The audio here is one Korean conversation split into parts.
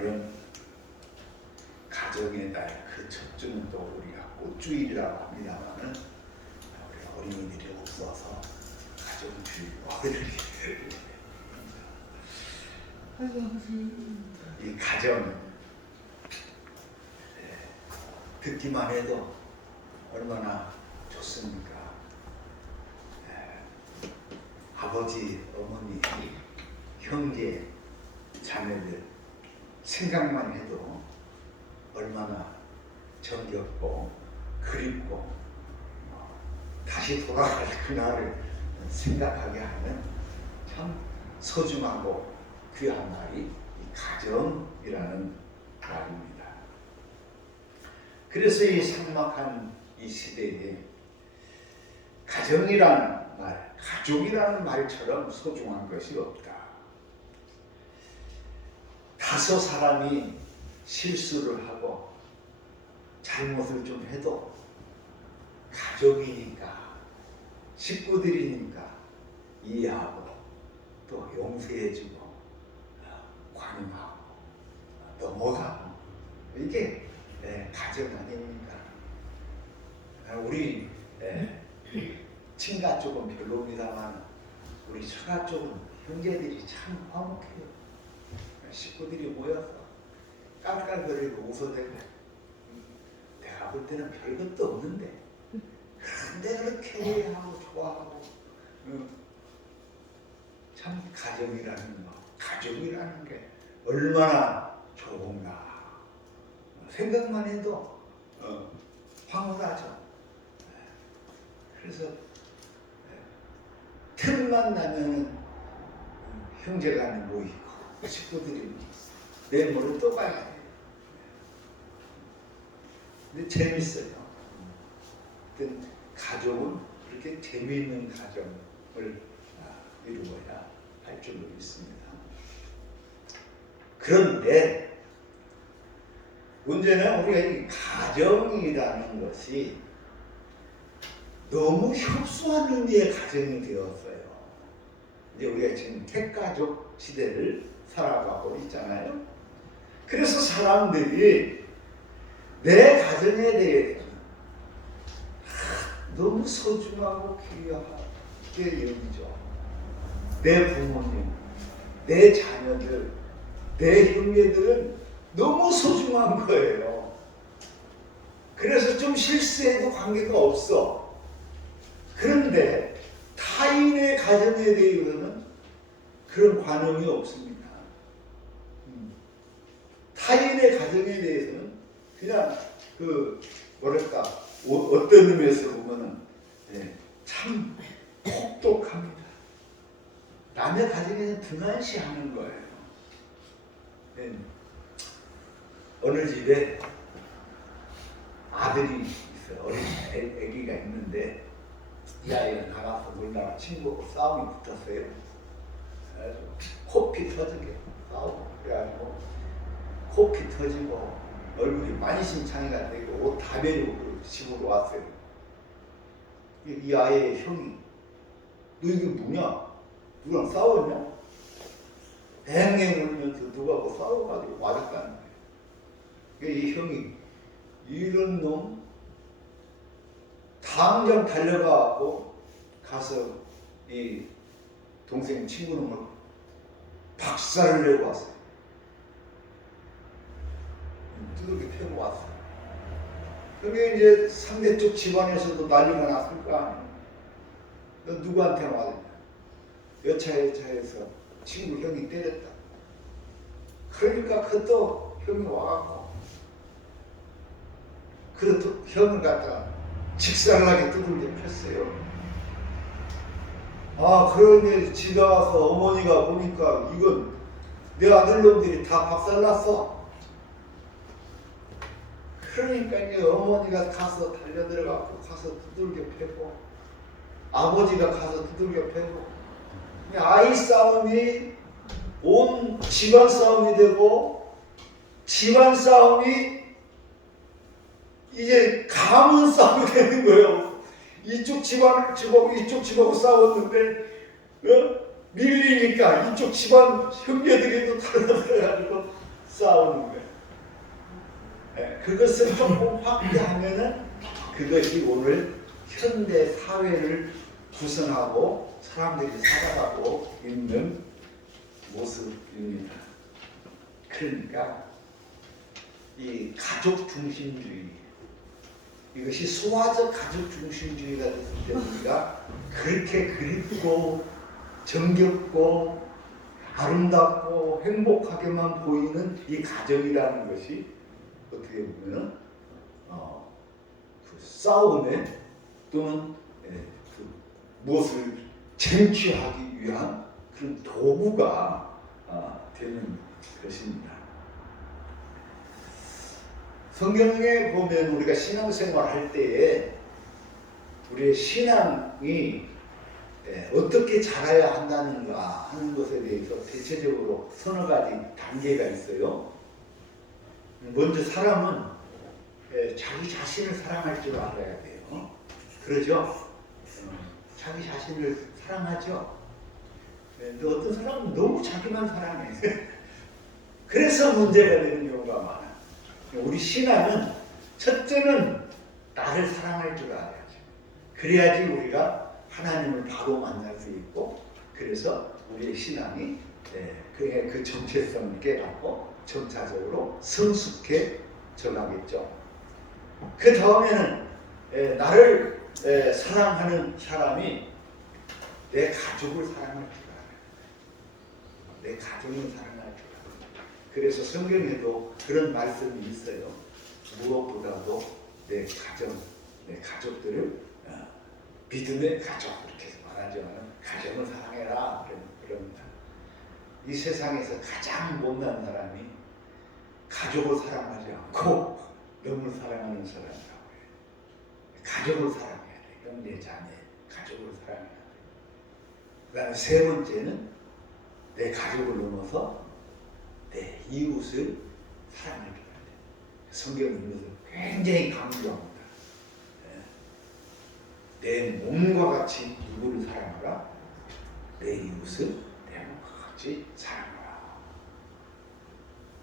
오늘은 가정의 달, 그 첫주는 또 우리가 꽃주일이라고 합니다만은 우리 어린이들이 없어서 가정주일 이 가정 듣기만 해도 얼마나 좋습니까? 아버지, 어머니, 형제, 자매들 생각만 해도 얼마나 정겹고 그립고 다시 돌아갈 그날을 생각하게 하는 참 소중하고 귀한 날이 이 가정이라는 날입니다. 그래서 이 삭막한 이 시대에 가정이라는 말, 가족이라는 말처럼 소중한 것이 없다. 다소 사람이 실수를 하고 잘못을 좀 해도 가족이니까, 식구들이니까 이해하고 또 용서해주고 관용하고 넘어가고, 이게 가정 아닙니까? 우리 친가 쪽은 별로입니다만 우리 처가 쪽은 형제들이 참 화목해요. 식구들이 모여서 깔깔거리고 웃어대고, 내가 볼 때는 별것도 없는데 그런데 그렇게 하고 좋아하고, 참 가정이라는 거, 가족이라는 게 얼마나 좋은가 생각만 해도 황홀하죠. 그래서 틈만 나면 형제간에 모이고 식구들이 내일모레 또 가야 돼요. 근데 재밌어요. 가족은 그렇게 재미있는 가정을 이루어야 할 줄로 믿습니다. 그런데 문제는 우리가 이 가정이라는 것이 너무 협소한 의미의 가정이 되었어요. 이제 우리가 지금 핵가족 시대를 살아가고 있잖아요. 그래서 사람들이 내 가정에 대해 너무 소중하고 귀하게 여기죠. 내 부모님, 내 자녀들, 내 형제들은 너무 소중한 거예요. 그래서 좀 실수해도 관계가 없어. 그런데 타인의 가정에 대해서는 그런 관용이 없습니다. 타인의 가정에 대해서는 그냥 뭐랄까, 어떤 의미에서 보면은 참 혹독합니다. 남의 가정에는 등한시하는 거예요. 어느 집에 아들이 있어요. 어린 아기가 있는데 이 아이가 나가서 놀다가 친구하고 싸움이 붙었어요. 그래가지고 코피 터지게 싸우고, 그래가지고 코피 터지고 얼굴이 만신창이가 되고 옷 다 베리고 집으로 왔어요. 이 아이의 형이, 너 이게 뭐냐? 누구랑 싸웠냐? 뱅뱅 울면서 누구하고 싸워가지고 맞았다는 거예요. 이 형이, 이런 놈 당장 달려가고 가서 이 동생 친구 놈을 박살을 내고 왔어요. 두들겨 패고 왔어요. 그게 이제 상대 쪽 집안에서도 난리가 났을 거 아니에요. 너 누구한테 맞았냐? 여차여차해서 친구 형이 때렸다. 그러니까 그것도 형이 와갖고 그 형을 갖다가 직살나게 두들겨 폈어요. 그런데 집에 와서 어머니가 보니까 이건 내 아들놈들이 다 박살났어. 그러니까 이제 어머니가 가서 달려들어가고 가서 두들겨 패고, 아버지가 가서 두들겨 패고, 아이 싸움이 온 집안 싸움이 되고, 집안 싸움이 이제 가문 싸움이 되는 거예요. 이쪽 집하고 이쪽 집하고 싸웠는데 밀리니까 이쪽 집안 형제들이 또 달라들어가지고 싸우는 거예요. 그것을 조금 확대하면은 그것이 오늘 현대 사회를 구성하고 사람들이 살아가고 있는 모습입니다. 그러니까 이 가족 중심주의, 이것이 소화적 가족 중심주의가 됐을 때 우리가 그렇게 그립고 정겹고 아름답고 행복하게만 보이는 이 가정이라는 것이 어떻게 보면 그 싸움에 또는 그 무엇을 쟁취하기 위한 그런 도구가 되는 것입니다. 성경에 보면 우리가 신앙생활 할 때에 우리의 신앙이 어떻게 자라야 한다는가 하는 것에 대해서 대체적으로 서너 가지 단계가 있어요. 먼저 사람은 자기 자신을 사랑할 줄 알아야 돼요. 그러죠? 자기 자신을 사랑하죠. 근데 어떤 사람은 너무 자기만 사랑해. 그래서 문제가 되는 경우가 많아요. 우리 신앙은 첫째는 나를 사랑할 줄 알아야죠. 그래야지 우리가 하나님을 바로 만날 수 있고, 그래서 우리의 신앙이 그의 그 정체성을 깨닫고 점차적으로 성숙해져 가겠죠. 그 다음에는 나를 사랑하는 사람이 내 가족을 사랑할 줄 알아요. 내 가족을 사랑할 줄 알아요. 그래서 성경에도 그런 말씀이 있어요. 무엇보다도 내 가정, 내 가족들을 믿음의 가족 이렇게 말하지만 가정을 사랑해라 그럽니다. 이 세상에서 가장 못난 사람이 가족을 사랑하지 않고 너무 사랑하는 사람이라고 해요. 가족을 사랑해야 돼. 그럼 내 자녀, 가족을 사랑해야 돼. 그 다음에 세 번째는 내 가족을 넘어서 내 이웃을 사랑해줘야 돼. 성경은 이것을 굉장히 강조합니다. 내 몸과 같이 누구를 사랑하라? 내 이웃을 내 몸과 같이 사랑하라.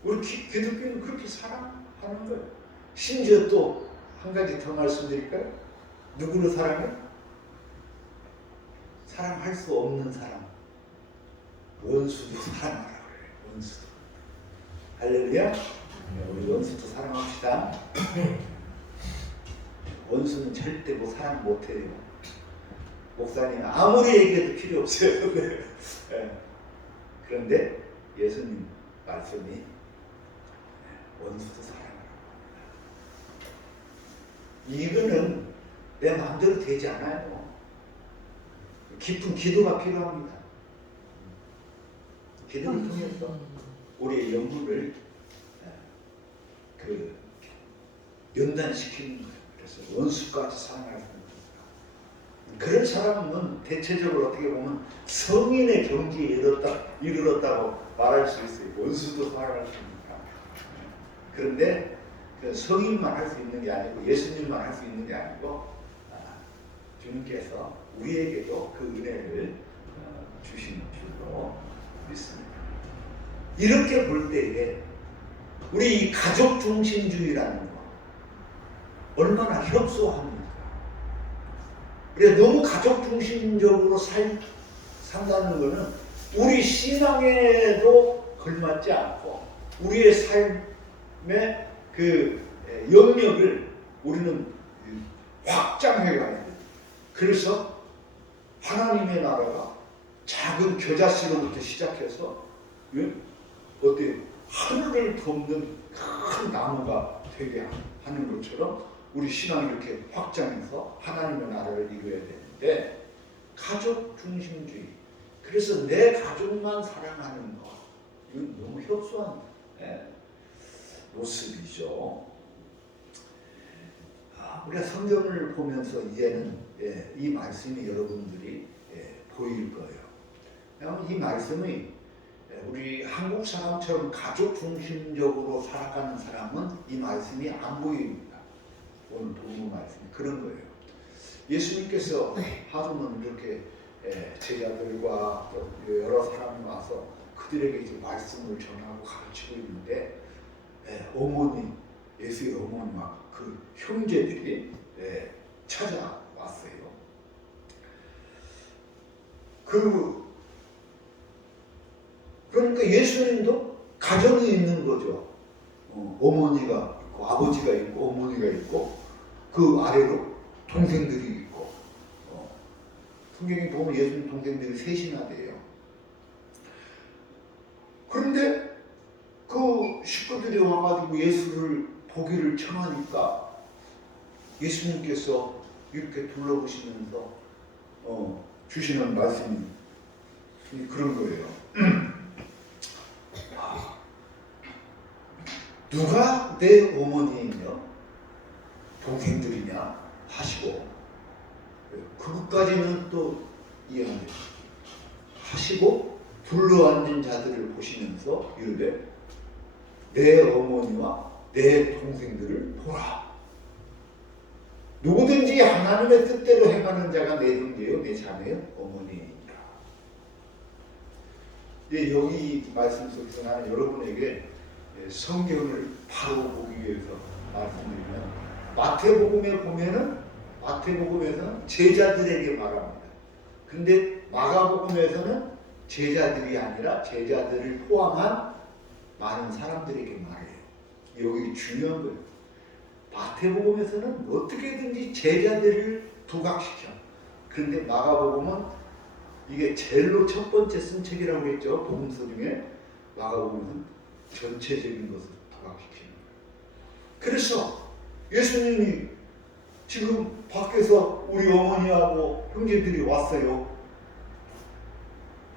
우리 기독교는 그렇게 사랑하는 거예요. 심지어 또 한 가지 더 말씀드릴까요? 누구를 사랑해? 사랑할 수 없는 사람, 원수도 사랑하라 그래요. 원수도. 할렐루야. 우리 원수도 사랑합시다. 원수는 절대 뭐 사랑 못해요. 목사님 아무리 얘기해도 필요 없어요. 그런데 예수님 말씀이 원수도 사랑하라. 이거는 내 마음대로 되지 않아요. 깊은 기도가 필요합니다. 기도를 통해서 우리의 영혼을 연단시키는 거예요. 그래서 원수까지 사랑할 수 있는 그런 사람은 대체적으로 어떻게 보면 성인의 경지에 이르렀다고 말할 수 있어요. 원수도 사랑할 수 있는 사람. 그런데 성인만 할 수 있는 게 아니고 예수님만 할 수 있는 게 아니고 주님께서 우리에게도 그 은혜를 주시는 줄로 믿습니다. 이렇게 볼 때에 우리 이 가족 중심주의라는 거 얼마나 협소합니까? 그래 너무 가족 중심적으로 산다는 것은 우리 신앙에도 걸맞지 않고 우리의 삶의 그 영역을 우리는 확장해 가야 돼요. 그래서 하나님의 나라가 작은 겨자씨로부터 시작해서 어때요? 하늘을 덮는 큰 나무가 되게 하는 것처럼 우리 신앙을 이렇게 확장해서 하나님의 나라를 이루어야 되는데 가족 중심주의. 그래서 내 가족만 사랑하는 것. 이건 너무 협소한 모습이죠. 우리가 성경을 보면서 이제는 이 말씀이 여러분들이 보일 거예요. 왜냐하면 이 말씀이 우리 한국 사람처럼 가족 중심적으로 살아가는 사람은 이 말씀이 안 보입니다. 오늘 본문 말씀이 그런 거예요. 예수님께서 하루는 이렇게 제자들과 여러 사람이 와서 그들에게 이제 말씀을 전하고 가르치고 있는데 어머니, 예수의 어머니와 그 형제들이 찾아왔어요. 그러니까 예수님도 가정이 있는 거죠. 어머니가 있고 아버지가 있고 어머니가 있고 그 아래로 동생들이 있고 성경에 보면 예수님 동생들이 셋이나 돼요. 그런데 그 식구들이 와가지고 예수를 보기를 청하니까 예수님께서 이렇게 둘러보시면서 주시는 말씀이 그런 거예요. 누가 내 어머니이며 동생들이냐 하시고, 그것까지는 또 이해 안 돼요. 하시고 둘러앉은 자들을 보시면서 이르되 내 어머니와 내 동생들을 보라. 누구든지 하나님의 뜻대로 행하는 자가 내 형제요 내 자매요 어머니이니라. 여기 말씀 속에서 나는 여러분에게 성경을 바로 보기 위해서 말씀드리면, 마태복음에 보면은 마태복음에서는 제자들에게 말합니다. 근데 마가복음에서는 제자들이 아니라 제자들을 포함한 많은 사람들에게 말해요. 여기 중요한 거예요. 마태복음에서는 어떻게든지 제자들을 부각시켜. 그런데 마가복음은 이게 제일로 첫 번째 쓴 책이라고 했죠. 복음서 중에 마가복음은 전체적인 것을 부각시키는 거예요. 그래서 예수님이 지금 밖에서 우리 어머니하고 형제들이 왔어요.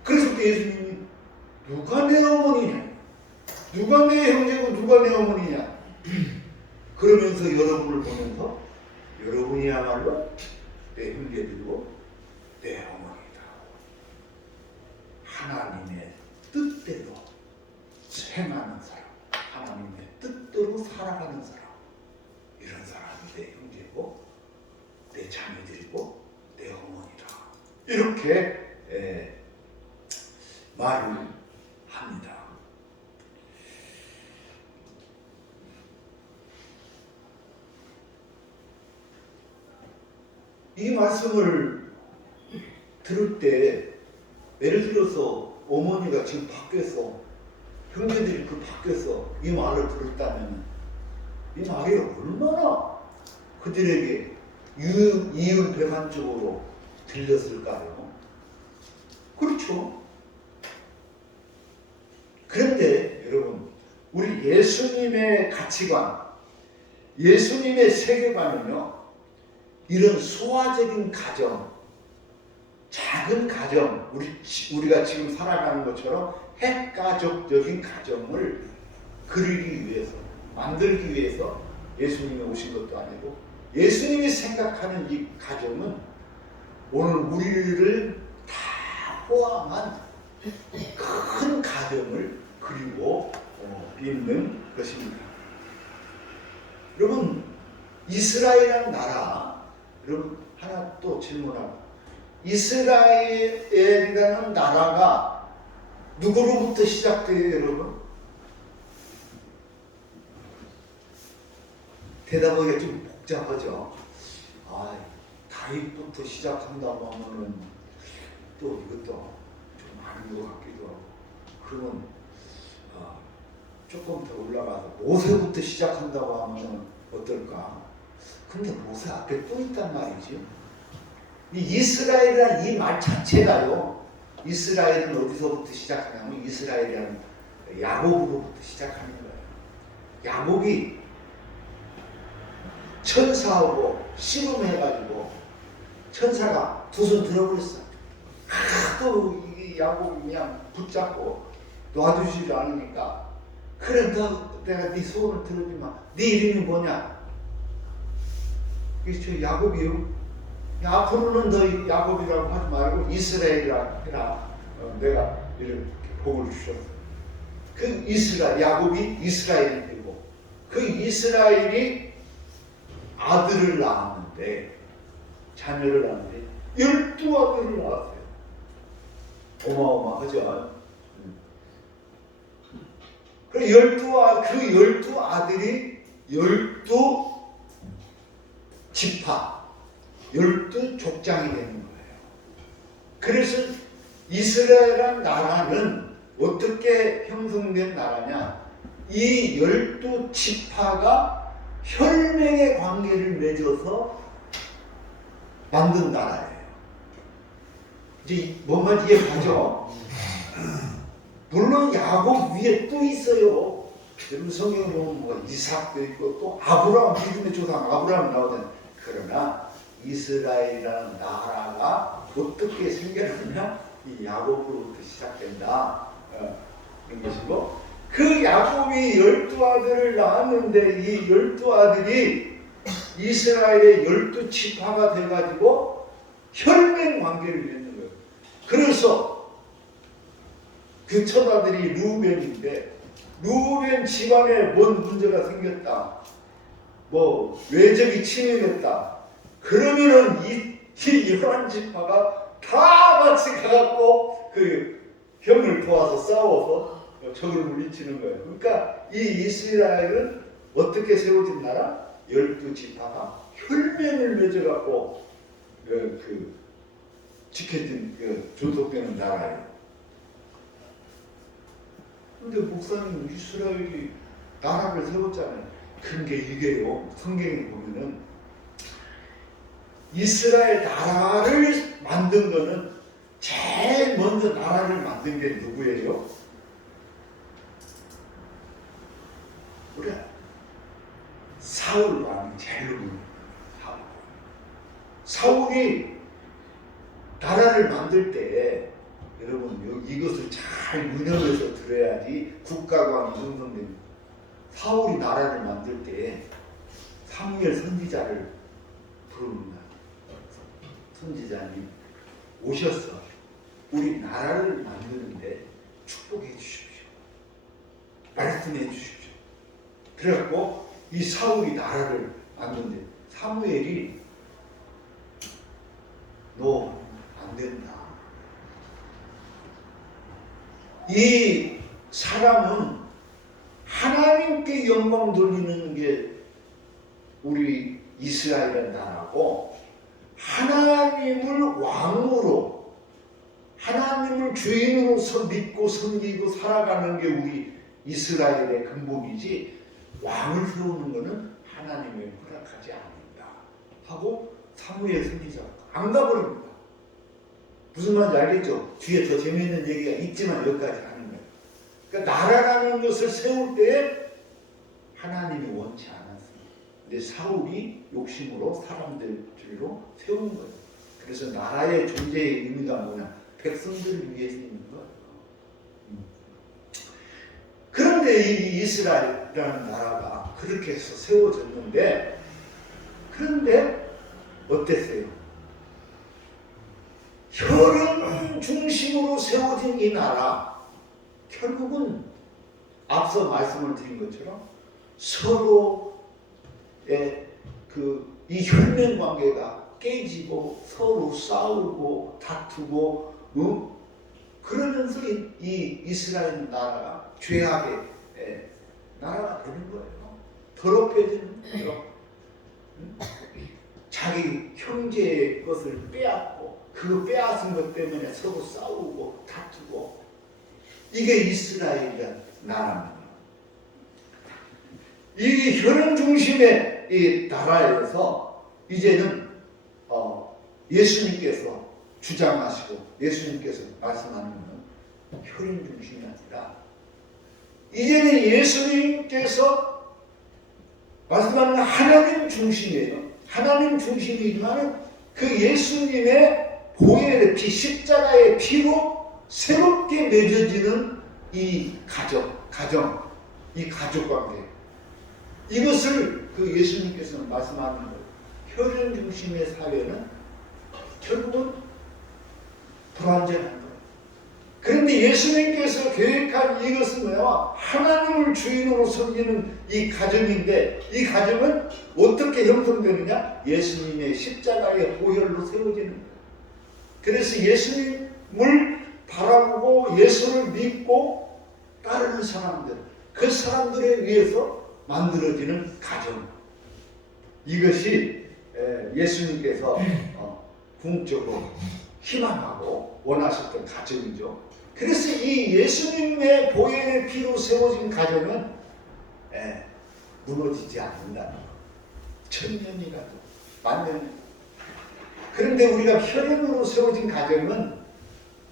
그래서 또 예수님이 누가 내 어머니냐? 누가 내 형제고 누가 내 어머니냐? 그러면서 여러분을 보면서 여러분이야말로 내 형제들이고 내 어머니다. 하나님의 뜻대로 행하는 사람, 하나님의 뜻대로 살아가는 사람, 이런 사람이 내 형제고 내 자매들이고 내 어머니다. 이렇게 말을 합니다. 이 말씀을 들을 때, 예를 들어서 어머니가 지금 밖에서, 형제들이 그 밖에서 이 말을 들었다면 이 말이 얼마나 그들에게 이율배반적으로 들렸을까요? 그렇죠. 그런데 여러분, 우리 예수님의 가치관, 예수님의 세계관은요, 이런 소화적인 가정, 작은 가정, 우리가 지금 살아가는 것처럼 핵가족적인 가정을 그리기 위해서, 만들기 위해서 예수님이 오신 것도 아니고, 예수님이 생각하는 이 가정은 오늘 우리를 다 포함한 큰 가정을 그리고 있는 것입니다. 여러분, 이스라엘이라는 나라, 여러분 하나 또 질문하고, 이스라엘이라는 나라가 누구로부터 시작돼요, 여러분? 대답하기가 좀 복잡하죠. 다윗부터 시작한다고 하면은 또 이것도 좀 아닌 것 같기도 하고, 그러면 조금 더 올라가서 모세부터 시작한다고 하면은 어떨까? 근데 모세 앞에 또 있단 말이죠. 이 이스라엘이라는 이 말 자체가요, 이스라엘은 어디서부터 시작하냐면 이스라엘이라는 야곱으로부터 시작하는 거예요. 야곱이 천사하고 씨름해가지고 천사가 두 손 들어버렸어. 하도 이 야곱이 그냥 붙잡고 놔두지를 않으니까, 그래 내가 네 손을 들어주마. 네 이름이 뭐냐? 그래서 야곱이요. 앞으로는 너 야곱이라고 하지 말고 이스라엘이라 해라. 내가 이렇게 복을 주셨어. 그 이스라엘, 야곱이 이스라엘이 되고, 그 이스라엘이 아들을 낳았는데, 자녀를 낳았는데 12아들을 낳았어요. 어마어마하죠. 그 12 아들이 12지파, 12족장이 되는 거예요. 그래서 이스라엘이라는 나라는 어떻게 형성된 나라냐? 이 12지파가 혈맹의 관계를 맺어서 만든 나라예요. 이제 뭔가 이해가죠? 물론 야곱 위에 또 있어요. 여러분 성경에 보면 뭐 이삭도 있고 또 아브라함, 믿음의 조상 아브라함 나오잖아요. 그러나 이스라엘이라는 나라가 어떻게 생겨났냐? 이 야곱으로부터 시작된다. 그런 것이고, 그 야곱이 12아들을 낳았는데 이 12아들이 이스라엘의 12지파가 돼가지고 혈맹 관계를 맺는 거예요. 그래서 그 첫 아들이 루벤인데, 루벤 집안에 뭔 문제가 생겼다, 뭐 외적이 침입했다, 그러면은 이 11지파가 다 같이 가갖고 그 형을 도와서 싸워서 적을 물리치는 거예요. 그러니까 이 이스라엘은 어떻게 세워진 나라? 12지파가 혈맹을 맺어갖고 지켜진 존속되는 나라예요. 근데 목사님, 이스라엘이 나라를 세웠잖아요. 근데 이게요, 성경에 보면은 이스라엘 나라를 만든 거는 제일 먼저 나라를 만든 게 누구예요? 우리 사울 왕이 제일 먼저. 사울이 나라를 만들 때, 여러분 이것을 잘 문형해서 들어야지 국가관이 형성됩니다. 사울이 나라를 만들 때 사무엘 선지자를 부릅니다. 선지자님 오셔서 우리 나라를 만드는데 축복해 주십시오. 말씀해 주십시오. 그래갖고 이 사울이 나라를 만드는데 사무엘이 너 안 된다. 이 사람은 하나님께 영광 돌리는 게 우리 이스라엘 나라고, 하나님을 왕으로, 하나님을 주인으로 믿고 섬기고 살아가는 게 우리 이스라엘의 근본이지, 왕을 세우는 것은 하나님의 허락하지 않는다 하고 사무엘 선지자가 안 가버립니다. 무슨 말인지 알겠죠? 뒤에 더 재미있는 얘기가 있지만 여기까지 가는 거예요. 그러니까 나라라는 것을 세울 때 하나님이 원치 않았습니다. 근데 사울이 욕심으로 사람들로 세운 거예요. 그래서 나라의 존재의 의미가 뭐냐? 백성들을 위해서 있는 거예요. 그런데 이 이스라엘이라는 나라가 그렇게 해서 세워졌는데, 그런데 어땠어요? 혈연 중심으로 세워진 이 나라, 결국은 앞서 말씀을 드린 것처럼 서로의 이 혈맹 관계가 깨지고 서로 싸우고 다투고 그러면서 이 이스라엘 나라가 죄악의 나라가 되는 거예요. 더럽혀지는 거예요. 자기 형제의 것을 빼앗고 그 빼앗은 것 때문에 서로 싸우고 다투고, 이게 이스라엘이라는 나라입니다. 이 혈연 중심의 이 나라에서 이제는 예수님께서 주장하시고 예수님께서 말씀하는 것은 혈연 중심이 아니라, 이제는 예수님께서 말씀하는 건 하나님 중심이에요. 하나님 중심이지만 그 예수님의 보혈의 피, 십자가의 피로 새롭게 맺어지는 이 가정, 이 가족관계, 이것을 그 예수님께서 말씀하는 거예요. 혈연 중심의 사회는 결국은 불완전한 거예요. 그런데 예수님께서 계획한 이것은 뭐냐? 하나님을 주인으로 섬기는 이 가정인데, 이 가정은 어떻게 형성되느냐? 예수님의 십자가의 보혈로 세워지는 거예요. 그래서 예수님을 바라보고 예수를 믿고 따르는 사람들, 그 사람들에 의해서 만들어지는 가정. 이것이 예수님께서 궁극적으로 희망하고 원하셨던 가정이죠. 그래서 이 예수님의 보혈의 피로 세워진 가정은 무너지지 않는다는 거. 천년이라도 만년. 그런데 우리가 혈연으로 세워진 가정은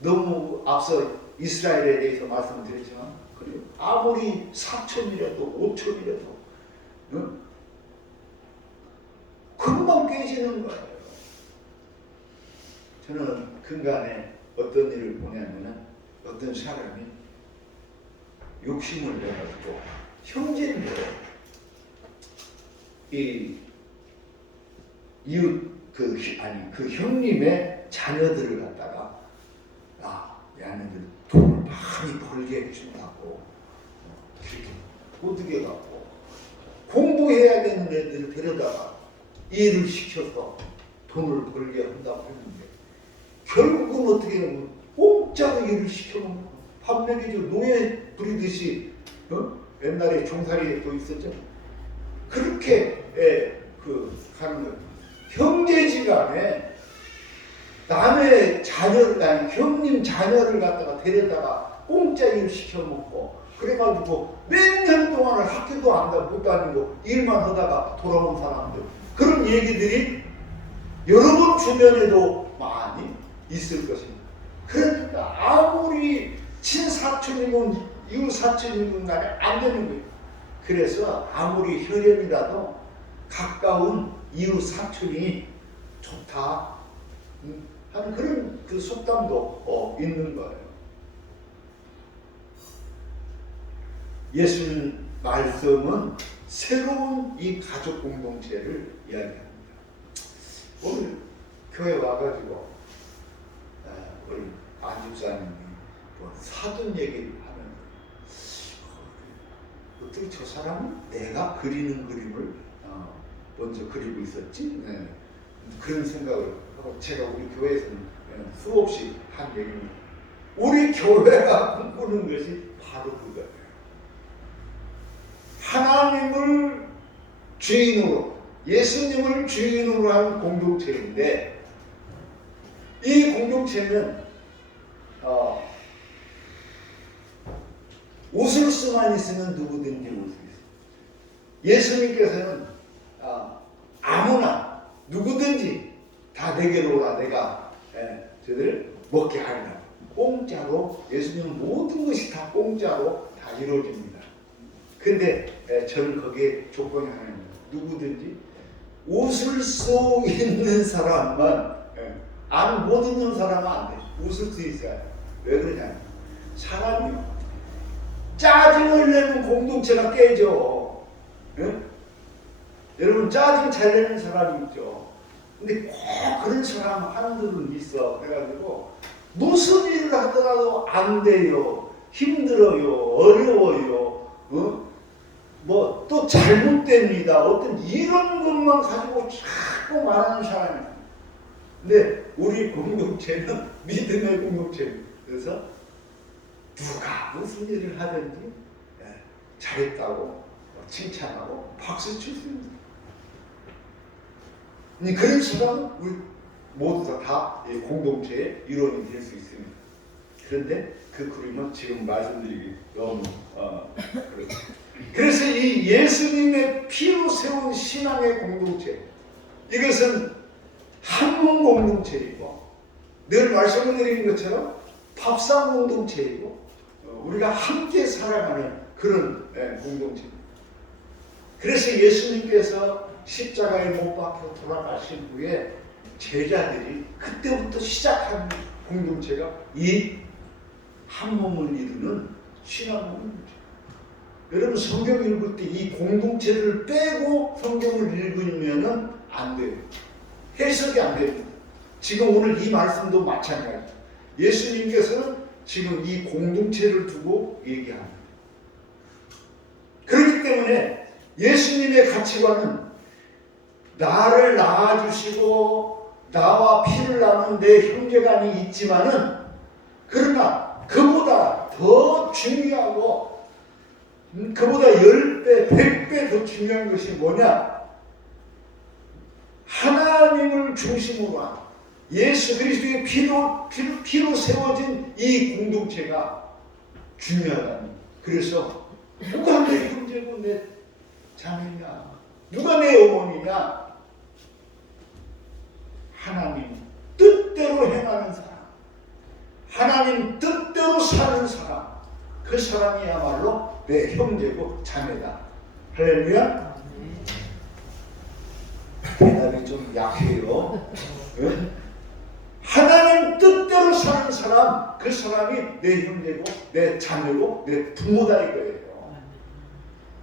너무 앞서 이스라엘에 대해서 말씀드렸지만 아무리 4천이라도 5천이라도 금방 깨지는 거예요. 저는 근간에 어떤 일을 보냐면은 어떤 사람이 욕심을 내가지고 형제인데 그 형님의 자녀들을 갖다가 얘네들 돈을 많이 벌게 해준다고 그렇게 꼬드겨 갖고 공부해야 되는 애들을 데려다가 일을 시켜서 돈을 벌게 한다고 했는데 결국은 어떻게 하면 공짜로 일을 시켜놓고 밥 먹이죠. 노예 부리듯이 옛날에 종살이에 또 있었죠. 그렇게 가는 거예요. 형제지간에 남의 자녀를 아니 형님 자녀를 갖다가 데려다가 공짜 일 시켜놓고 그래가지고 몇 년 동안을 학교도 못 다니고 일만 하다가 돌아온 사람들 그런 얘기들이 여러분 주변에도 많이 있을 것입니다. 그러니까 아무리 친사촌이건 이웃사촌이건 간에 안 되는 거예요. 그래서 아무리 혈연이라도 가까운 이웃사촌이 좋다 하는 그런 그 속담도 있는 거예요. 예수님 말씀은 새로운 이 가족 공동체를 이야기합니다. 오늘 교회 와가지고 우리 안집사님이 사돈 얘기를 하면 어떻게 저 사람은 내가 그리는 그림을 먼저 그리고 있었지? 그런 생각을 하고 제가 우리 교회에서는 수없이 한 얘기입니다. 우리 교회가 꿈꾸는 것이 바로 그거예요. 하나님을 주인으로 예수님을 주인으로 한 공동체인데 이 공동체는 웃을 수만 있으면 누구든지 웃을 수 있어요. 예수님께서는 아무나 누구든지 다 내게로 오라 내가 저들을 먹게 하리라. 공짜로 예수님은 모든 것이 다 공짜로 다 이루어집니다. 근데 저는 거기에 조건이 하나입니다. 누구든지 웃을 수 있는 사람만 못 웃는 사람은 안 돼. 웃을 수 있어요. 왜 그러냐면 사람이 짜증을 내면 공동체가 깨져. 여러분 짜증 잘 내는 사람이 있죠. 근데 꼭 그런 사람 하나들은 있어. 그래가지고 무슨 일을 하더라도 안 돼요. 힘들어요. 어려워요. 뭐 또 잘못됩니다. 어떤 이런 것만 가지고 자꾸 말하는 사람이에요. 근데 우리 공동체는 믿음의 공동체입니다. 그래서 누가 무슨 일을 하든지 잘했다고 칭찬하고 박수 칠 수 있습니다. 그런 사람은 우리 모두 다 공동체의 일원이 될 수 있습니다. 그런데 그 그림은 지금 말씀드리기 너무 그렇죠. 그래서 이 예수님의 피로 세운 신앙의 공동체 이것은 한 몸 공동체이고 늘 말씀을 드리는 것처럼 밥상 공동체이고 우리가 함께 살아가는 그런 공동체입니다. 그래서 예수님께서 십자가에 못 박혀 돌아가신 후에 제자들이 그때부터 시작한 공동체가 이 한 몸을 이루는 신앙 공동체. 여러분 성경 읽을 때 이 공동체를 빼고 성경을 읽으면은 안 돼요. 해석이 안 됩니다. 지금 오늘 이 말씀도 마찬가지입니다. 예수님께서는 지금 이 공동체를 두고 얘기합니다. 그렇기 때문에 예수님의 가치관은 나를 낳아주시고 나와 피를 나눈 내 형제간이 있지만은 그러나 그보다 더 중요하고 그보다 10배, 100배 더 중요한 것이 뭐냐? 하나님을 중심으로 한 예수 그리스도의 피로 세워진 이 공동체가 중요하다니. 그래서 누가 내 형제고 내 자매냐? 누가 내 어머니냐? 하나님 뜻대로 행하는 사람, 하나님 뜻대로 사는 사람, 그 사람이야말로 내 형제고 자매다. 할렐루야. 대답이 좀 약해요. 하나님 뜻대로 사는 사람, 그 사람이 내 형제고 내 자매고 내 부모다 이거예요.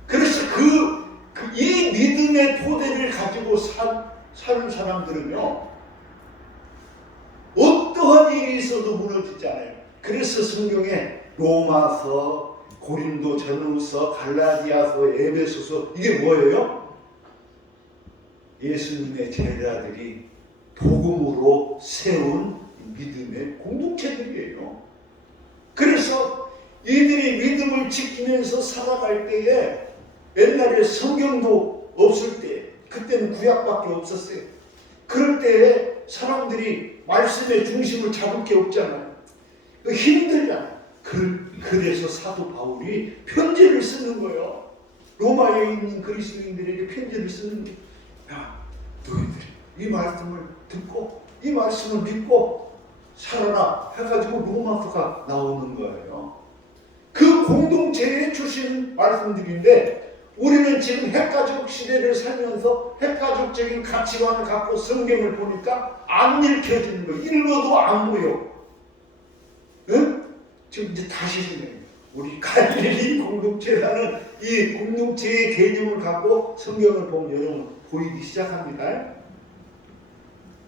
그래서 이 믿음의 토대를 가지고 사는 사람들은요, 어떠한 일이 있어도 무너지지 않아요. 그래서 성경에 로마서, 고린도 전후서, 갈라디아서, 에베소서, 이게 뭐예요? 예수님의 제자들이 복음으로 세운 믿음의 공동체들이에요. 그래서 이들이 믿음을 지키면서 살아갈 때에, 옛날에 성경도 없을 때, 그때는 구약밖에 없었어요. 그럴 때에 사람들이 말씀의 중심을 잡을 게 없잖아요. 힘들잖아요. 그래서 사도 바울이 편지를 쓰는 거예요. 로마에 있는 그리스도인들에게 편지를 쓰는 거예요. 야, 너희들이 이 말씀을 듣고 이 말씀을 믿고 살아라 해가지고 로마서가 나오는 거예요. 그 공동체에 주신 말씀들인데, 우리는 지금 핵가족 시대를 살면서 핵가족적인 가치관을 갖고 성경을 보니까 안 읽혀지는 거예요. 읽어도 안 보여. 응? 지금 이제 다시 생각해요. 우리 갈릴리 공동체라는 이 공동체의 개념을 갖고 성경을 보면 여러분 보이기 시작합니다.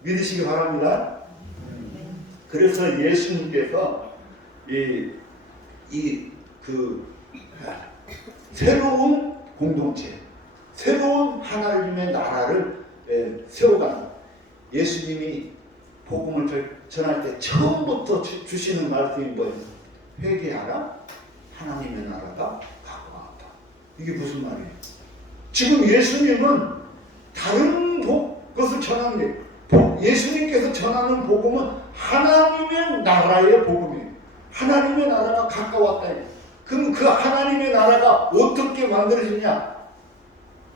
믿으시기 바랍니다. 그래서 예수님께서 새로운 공동체, 새로운 하나님의 나라를 세워가는, 예수님이 복음을 전할 때 처음부터 주시는 말씀이 뭐예요? 회개하라, 하나님의 나라가 가까웠다. 이게 무슨 말이에요? 지금 예수님은 다른 것을 전하는 게, 예수님께서 전하는 복음은 하나님의 나라의 복음이에요. 하나님의 나라가 가까웠다. 그럼 그 하나님의 나라가 어떻게 만들어지냐?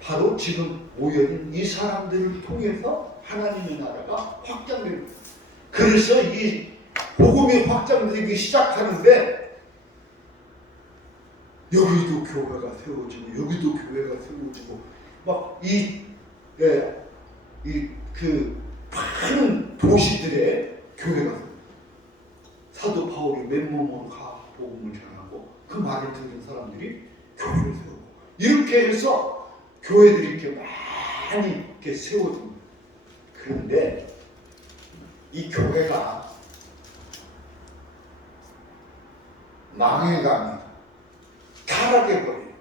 바로 지금 모여있는 이 사람들을 통해서 하나님의 나라가 확장됩니다. 그래서 이 복음이 확장되기 시작하는데, 여기도 교회가 세워지고 여기도 교회가 세워지고 막 많은 도시들의 교회가 세워집니다. 사도 바울이 맨몸으로 가 복음을 전하고 그 말을 듣는 사람들이 교회를 세우고, 이렇게 해서 교회들이 이렇게 많이 이렇게 세워집니다. 그런데 이 교회가 망해갑니다. 타락해버려요.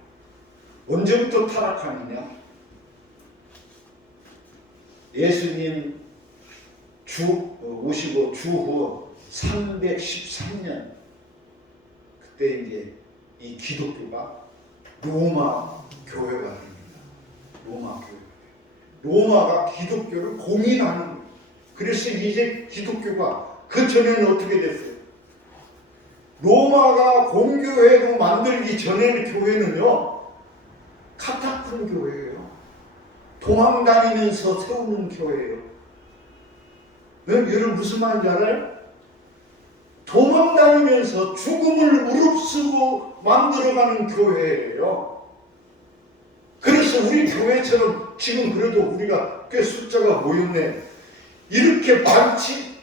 언제부터 타락하느냐? 예수님 오시고 주후 313년, 그때 이제 이 기독교가 로마 교회가 됩니다. 로마 교회. 로마가 기독교를 공인하는 거예요. 그래서 이제 기독교가, 그 전에는 어떻게 됐어요? 로마가 공교회로 만들기 전에는 교회는요, 카타콤 교회예요. 도망다니면서 세우는 교회예요. 여러분 무슨 말인지 알아요? 도망다니면서 죽음을 무릅쓰고 만들어가는 교회예요. 그래서 우리 교회처럼 지금 그래도 우리가 꽤 숫자가 모였네, 이렇게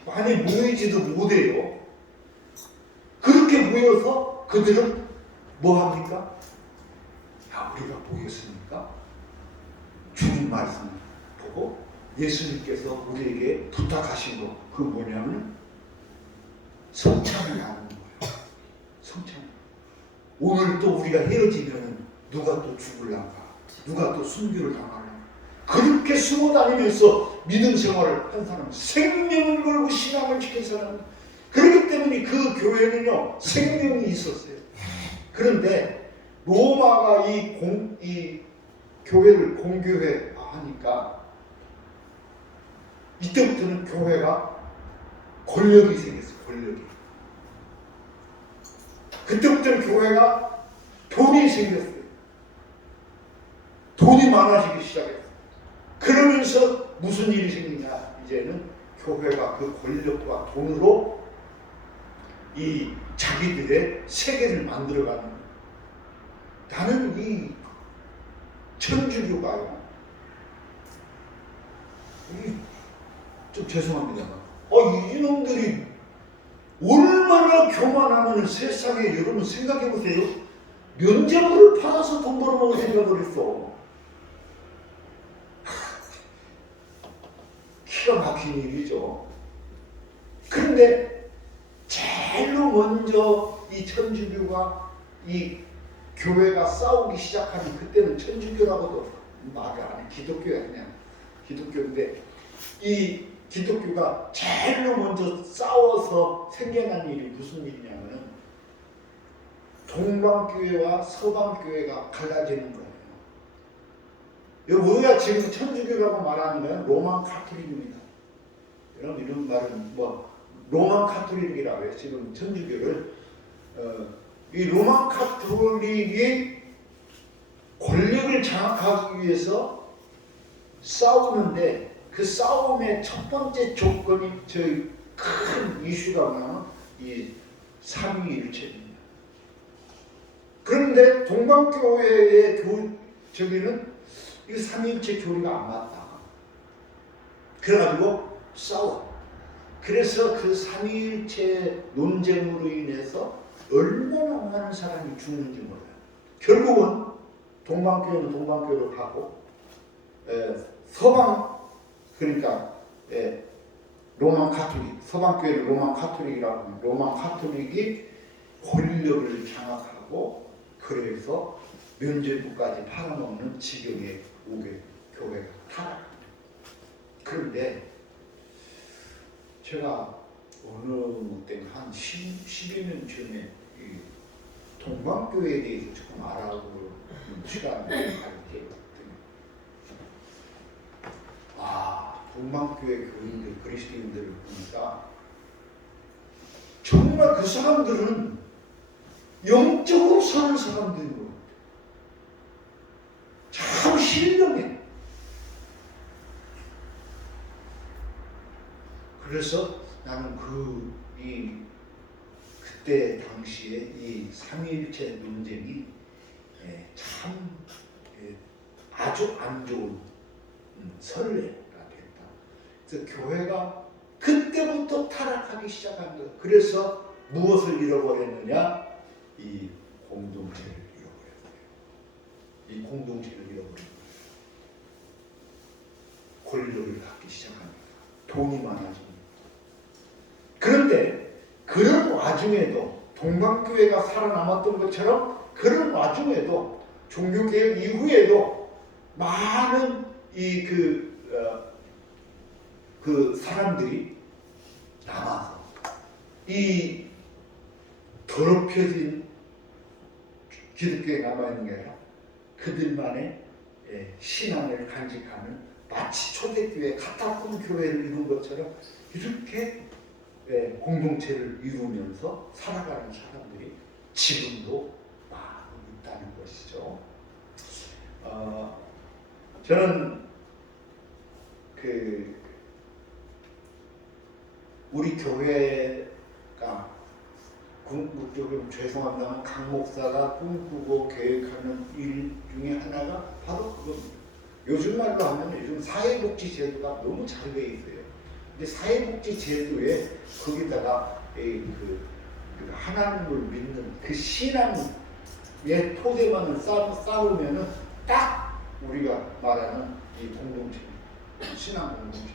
많이 모이지도 못해요. 그렇게 모여서 그들은 뭐 합니까? 야, 우리가 모였으니까 주님 말씀 보고 예수님께서 우리에게 부탁하신 거, 그 뭐냐면 성찬을 하는 거예요. 성찬. 오늘 또 우리가 헤어지면 누가 또 죽을란가, 누가 또 순교를 당할란가. 그렇게 숨어 다니면서 믿음 생활을 한 사람, 생명을 걸고 신앙을 지킨 사람. 그렇기 때문에 그 교회는요, 생명이 있었어요. 그런데 로마가 이 교회를 공교회 하니까 이때부터는 교회가 권력이 생겼어요. 권력이. 그때부터는 교회가 돈이 생겼어요. 돈이 많아지기 시작했어요. 그러면서 무슨 일이 생기냐? 이제는 교회가 그 권력과 돈으로 이 자기들의 세계를 만들어가는 거예요. 나는 이 천주교가요. 좀 죄송합니다만, 이놈들이 얼마나 교만하면 세상에 여러분 생각해 보세요. 면제부를 팔아서 돈 벌어먹을 생각을 했어. 기가 막힌 일이죠. 그런데 제일로 먼저 이 천주교가 이 교회가 싸우기 시작하는 그때는 천주교라고도 말을 안 해. 기독교야 그냥. 기독교인데 이 기독교가 제일로 먼저 싸워서 생겨난 일이 무슨 일이냐면 동방교회와 서방교회가 갈라지는 거예요. 우리가 지금 천주교라고 말하는 건 로만 카톨릭입니다. 여러분 이런 말은 로만 카톨릭이라고 해요. 지금 천주교를 이 로만 카톨릭이 권력을 장악하기 위해서 싸우는데 그 싸움의 첫 번째 조건이 저희 큰 이슈가 뭐냐면 이 삼위일체입니다. 그런데 동방교회의 저기는 이 삼위일체 교리가 안 맞다. 그래가지고 싸워. 그래서 그 삼위일체 논쟁으로 인해서 얼마나 많은 사람이 죽는지 몰라요. 결국은 동방교회는 동방교회로 가고 서방 그러니까 로만 카톨릭, 서방교회는 로만 카톨릭이라고 하면 로만 카톨릭이 권력을 장악하고 그래서 면죄부까지 팔아먹는 지경에 오게 교회가 타락합니다. 그런데 제가 어느 때한 12년 전에 이 동방교회에 대해서 조금 알아보는 시간을 가졌거든요. 동방교회 교인들, 그리스도인들을 보니까 정말 그 사람들은 영적으로 사는 사람들인 것 같아요. 참 신령해. 그래서 나는 그때 당시에 이 삼위일체 논쟁이 참 아주 안 좋은 선례가 됐다. 그래서 교회가 그때부터 타락하기 시작한 거예요. 그래서 무엇을 잃어버렸느냐? 이 공동체를 잃어버렸어요. 이 공동체를 잃어버린 거예요. 권력을 갖기 시작합니다. 돈이 많아집니다. 그런데 그런 와중에도 동방교회가 살아남았던 것처럼 그런 와중에도 종교개혁 이후에도 많은 그 사람들이 남아서 이 더럽혀진 기독교에 남아있는 게 아니라 그들만의 신앙을 간직하는 마치 초대교회 카타콤 교회를 이룬 것처럼 이렇게 공동체를 이루면서 살아가는 사람들이 지금도 많이 있다는 것이죠. 저는 우리 교회가 죄송합니다만 강 목사가 꿈꾸고 계획하는 일 중에 하나가 바로 그겁니다. 요즘 말로 하면 요즘 사회복지 제도가 너무 잘 돼 있어요. 근데 사회복지 제도에 거기다가 그 하나님을 믿는 그 신앙의 토대만을 쌓으면은 딱 우리가 말하는 이 공동체, 신앙 공동체.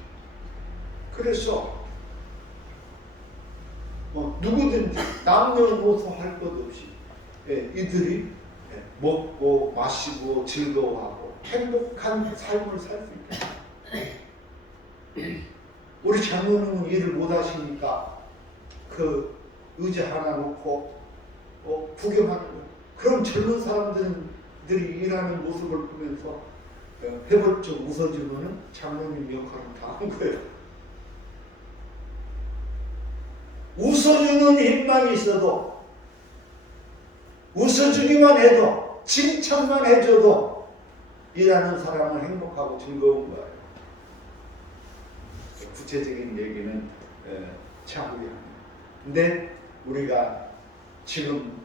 그래서 누구든지 남녀노소 할 것 없이 이들이 먹고 마시고 즐거워하고 행복한 삶을 살 수 있다. 우리 장로님은 일을 못 하시니까 그 의자 하나 놓고 구경하는 거예요. 그럼 젊은 사람들이 일하는 모습을 보면서 해벌쩍 웃어주면은 장로님 역할을 다 한 거예요. 웃어주는 힘만 있어도, 웃어주기만 해도, 칭찬만 해줘도 일하는 사람은 행복하고 즐거운 거예요. 구체적인 얘기는 차후에 합니다. 근데 우리가 지금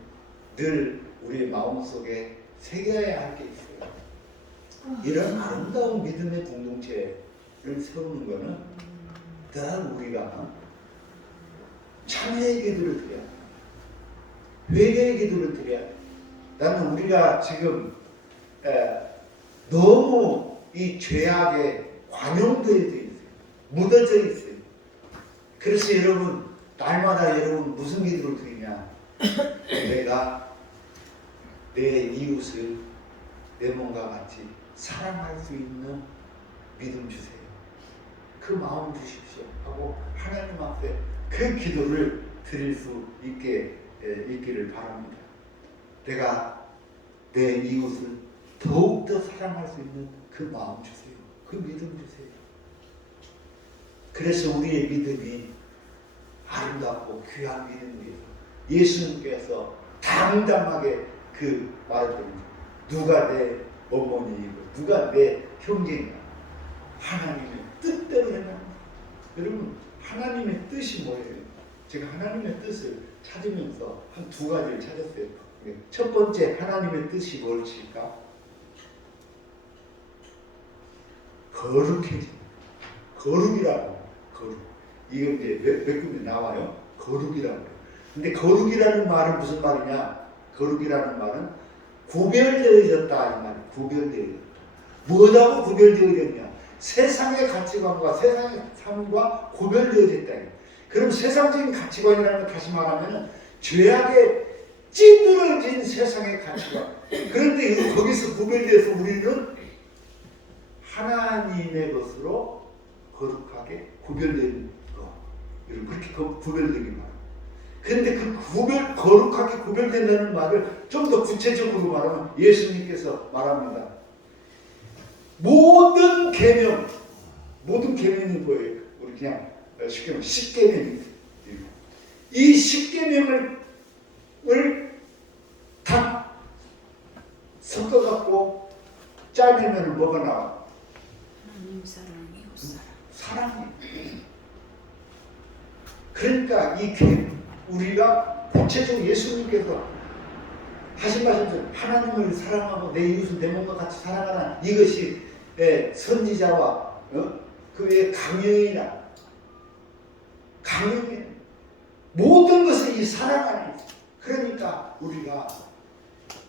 늘 우리의 마음속에 새겨야 할 게 있어요. 이런 아름다운 믿음의 공동체를 세우는 것은 다 우리가 참회의 기도를 드려야 합니다. 회개의 기도를 드려야 합니다. 나는 우리가 지금 너무 이 죄악에 관용되어 있어요. 묻어져 있어요. 그래서 여러분, 날마다 여러분 무슨 기도를 드리냐? 내가 내 이웃을 내 몸과 같이 사랑할 수 있는 믿음 주세요. 그 마음 주십시오 하고 하나님 앞에 그 기도를 드릴 수 있기를 바랍니다. 내가 내 이웃을 더욱더 사랑할 수 있는 그 마음 주세요. 그 믿음 주세요. 그래서 우리의 믿음이 아름답고 귀한 믿음이에요. 예수님께서 당당하게 그 말을 드립니다. 누가 내 어머니이고 누가 내 형제인가? 하나님의 뜻대로 해라. 여러분, 하나님의 뜻이 뭐예요? 제가 하나님의 뜻을 찾으면서 한 두 가지를 찾았어요. 첫 번째, 하나님의 뜻이 무엇일까? 거룩해진다. 거룩이라고. 거룩. 이거 이제 몇 군데 나와요. 거룩이라고. 근데 거룩이라는 말은 무슨 말이냐? 거룩이라는 말은 구별되어졌다 이 말이에요. 구별되어졌다. 뭐라고 구별되어졌냐? 세상의 가치관과 세상의 삶과 구별되어졌다. 그럼 세상적인 가치관이라는 걸 다시 말하면 죄악에 찌들어진 세상의 가치관. 그런데 거기서 구별돼서 우리는 하나님의 것으로 거룩하게 구별된 것. 그렇게 구별되기 말합니다. 그런데 그 거룩하게 구별된다는 말을 좀 더 구체적으로 말하면 예수님께서 말합니다. 모든 계명이 뭐예요? 우리 그냥 쉽게 말하면 십계명이 있어요. 이 십계명을 다 섞어갖고 짜내면 뭐가 나와? 하나님 사랑이요, 사랑이. 그러니까 우리가 구체적으로 예수님께서 하신 말씀처럼 하나님을 사랑하고 내 이웃을 내 몸과 같이 사랑하라. 이것이 선지자와 그의 강령이나 모든 것은 이 사랑 안에 있어요. 그러니까 우리가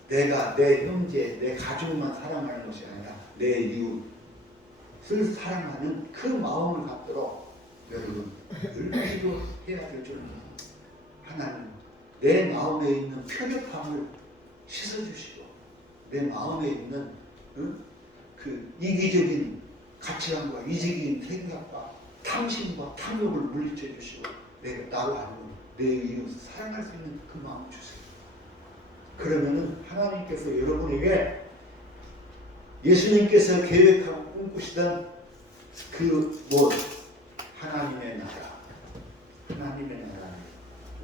내가 내 형제, 내 가족만 사랑하는 것이 아니라 내 이웃을 사랑하는 그 마음을 갖도록 여러분 늘 기도해야 될 줄입니다. 하나님, 내 마음에 있는 편협함을 씻어주시고 내 마음에 있는 그 이기적인 가치관과 이기적인 생각과 탐심과 탐욕을 물리쳐 주시고 내가 나로 하여금 내 이웃을 사랑할 수 있는 그 마음을 주세요. 그러면은 하나님께서 여러분에게 예수님께서 계획하고 꿈꾸시던 그 하나님의 나라를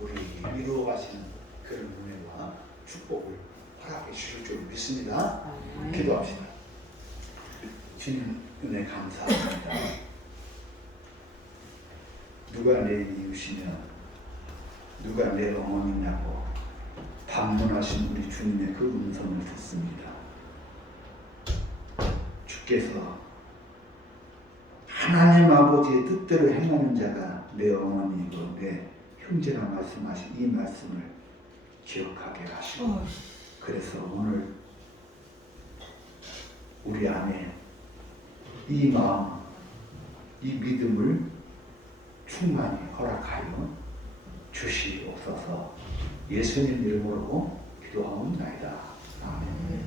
우리에게 이루어 가시는 그런 은혜와 축복을 허락해 주실 줄 믿습니다. 기도합시다. 주님 은혜 감사합니다. 누가 내 이웃이며 누가 내 어머니냐고 반문하신 우리 주님의 그 음성을 듣습니다. 주께서 하나님 아버지의 뜻대로 행하는 자가 내 어머니이고 내 형제라 말씀하신 이 말씀을 기억하게 하시고 그래서 오늘 우리 안에 이 마음, 이 믿음을 충만히 허락하여 주시옵소서. 예수님 이름으로 기도하옵나이다. 아멘.